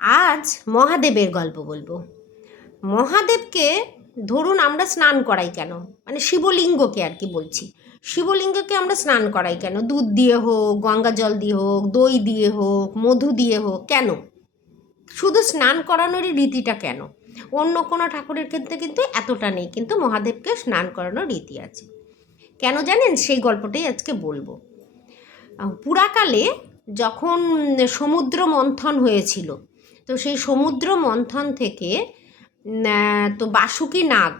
আজ মহাদেবের গল্প বলবো। মহাদেবকে ধরুন আমরা স্নান করাই কেন, মানে শিবলিঙ্গকে আর কি বলছি। শিবলিঙ্গকে আমরা স্নান করাই কেন? দুধ দিয়ে হোক, গঙ্গা জল দিয়ে হোক, দই দিয়ে হোক, মধু দিয়ে হোক, কেন? শুধু স্নান করানোরই রীতিটা কেন? অন্য কোনো ঠাকুরের ক্ষেত্রে কিন্তু এতটা নেই, কিন্তু মহাদেবকে স্নান করানোর রীতি আছে। কেন জানেন? সেই গল্পটাই আজকে বলবো। পুরাকালে যখন সমুদ্র মন্থন হয়েছিল, তো সেই সমুদ্র মন্থন থেকে তো বাসুকি নাগ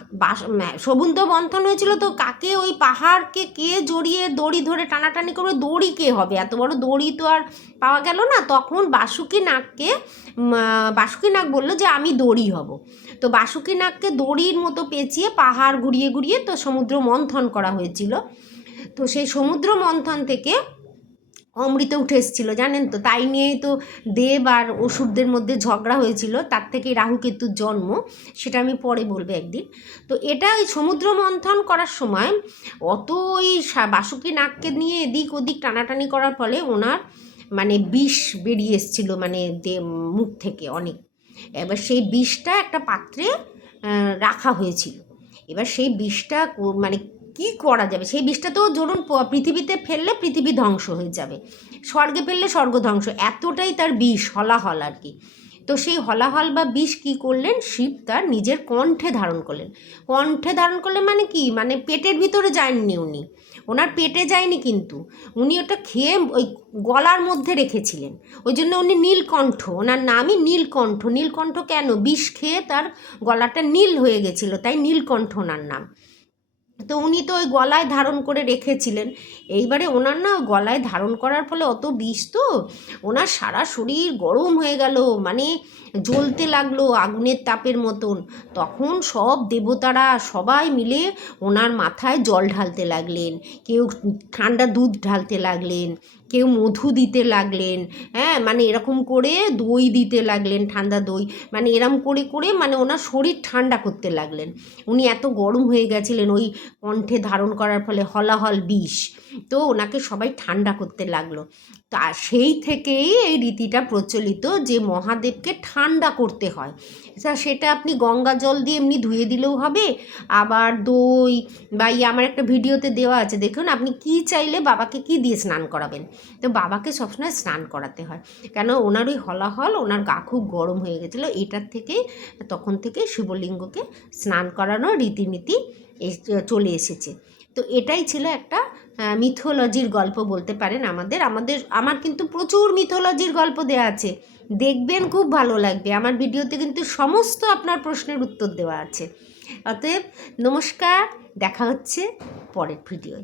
সমুদ্র মন্থন হয়েছিল, তো কাকে ওই পাহাড়কে কে জড়িয়ে দড়ি ধরে টানাটানি করবে? দড়ি কে হবে? এত বড় দড়ি তো আর পাওয়া গেল না। তখন বাসুকি নাগ বলল যে আমি দড়ি হব। তো বাসুকি নাগকে দড়ির মতো পেঁচিয়ে পাহাড় ঘুরিয়ে ঘুরিয়ে তো সমুদ্র মন্থন করা হয়েছিল। তো সেই সমুদ্র মন্থন থেকে অমৃত উঠে এসেছিলো, জানেন তো। তাই নিয়েই তো দেব আর অসুরদের মধ্যে ঝগড়া হয়েছিল, তার থেকেই রাহু কেতুর জন্ম। সেটা আমি পরে বলবো একদিন। তো এটা ওই সমুদ্র মন্থন করার সময় অত ওই বাসুকি নাগকে নিয়ে এদিক ওদিক টানাটানি করার ফলে ওনার মানে বিষ বেরিয়ে এসেছিলো, মানে মুখ থেকে অনেক। এবার সেই বিষটা একটা পাত্রে রাখা হয়েছিল। এবার সেই বিষটা মানে কি করা যাবে? সেই বিষটা তো ধরুন পৃথিবীতে ফেললে পৃথিবী ধ্বংস হয়ে যাবে, স্বর্গে ফেললে স্বর্গ ধ্বংস, এতটাই তার বিষ, হলাহল আর কি। তো সেই হলাহল বা বিষ কী করলেন? শিব তার নিজের কণ্ঠে ধারণ করলেন। কণ্ঠে ধারণ করলেন মানে কি? মানে পেটের ভিতরে যায়নি উনি, ওনার পেটে যায়নি, কিন্তু উনি ওটা খেয়ে ওই গলার মধ্যে রেখেছিলেন। ওই জন্য উনি নীলকণ্ঠ, ওনার নামই নীলকণ্ঠ। নীলকণ্ঠ কেন? বিষ খেয়ে তার গলাটা নীল হয়ে গেছিলো, তাই নীলকণ্ঠ ওনার নাম। তো উনি তো ওই গলায় ধারণ করে রেখেছিলেন। এইবারে ওনার না গলায় ধারণ করার ফলে অত বিষ, তো ওনার সারা শরীর গরম হয়ে গেল, মানে জ্বলতে লাগলো আগুনের তাপের মতন। তখন সব দেবতারা সবাই মিলে ওনার মাথায় জল ঢালতে লাগলেন, কেউ ঠান্ডা দুধ ঢালতে লাগলেন, কেউ মধু দিতে লাগলেন, হ্যাঁ, মানে এরকম করে দই দিতে লাগলেন, ঠান্ডা দই, মানে এরম করে করে মানে ওনার শরীর ঠান্ডা করতে লাগলেন। উনি এত গরম হয়ে গেছিলেন ওই কণ্ঠে ধারণ করার ফলে হলাহল বিষ, তো ওনাকে সবাই ঠান্ডা করতে লাগলো। তা সেই থেকেই এই রীতিটা প্রচলিত যে মহাদেবকে ঠান্ডা করতে হয়। সেটা আপনি গঙ্গা জল দিয়ে এমনি ধুয়ে দিলেও হবে, আবার দই বা আমার একটা ভিডিওতে দেওয়া আছে, দেখুন আপনি কি চাইলে বাবাকে কি দিয়ে স্নান করাবেন। তো বাবাকে সবসময় স্নান করাতে হয়, কেন ওনার ওই হলাহল, ওনার গা খুব গরম হয়ে গেছিলো। এটার থেকেই তখন থেকে শিবলিঙ্গকে স্নান করানোর রীতিনীতি চলে এসেছে। তো এটাই ছিল একটা মিথোলজির গল্প বলতে পারেন। আমার কিন্তু প্রচুর মিথোলজির গল্প দেওয়া আছে, দেখবেন খুব ভালো লাগবে। আমার ভিডিওতে কিন্তু সমস্ত আপনার প্রশ্নের উত্তর দেওয়া আছে। অতএব নমস্কার, দেখা হচ্ছে পরের ভিডিওয়।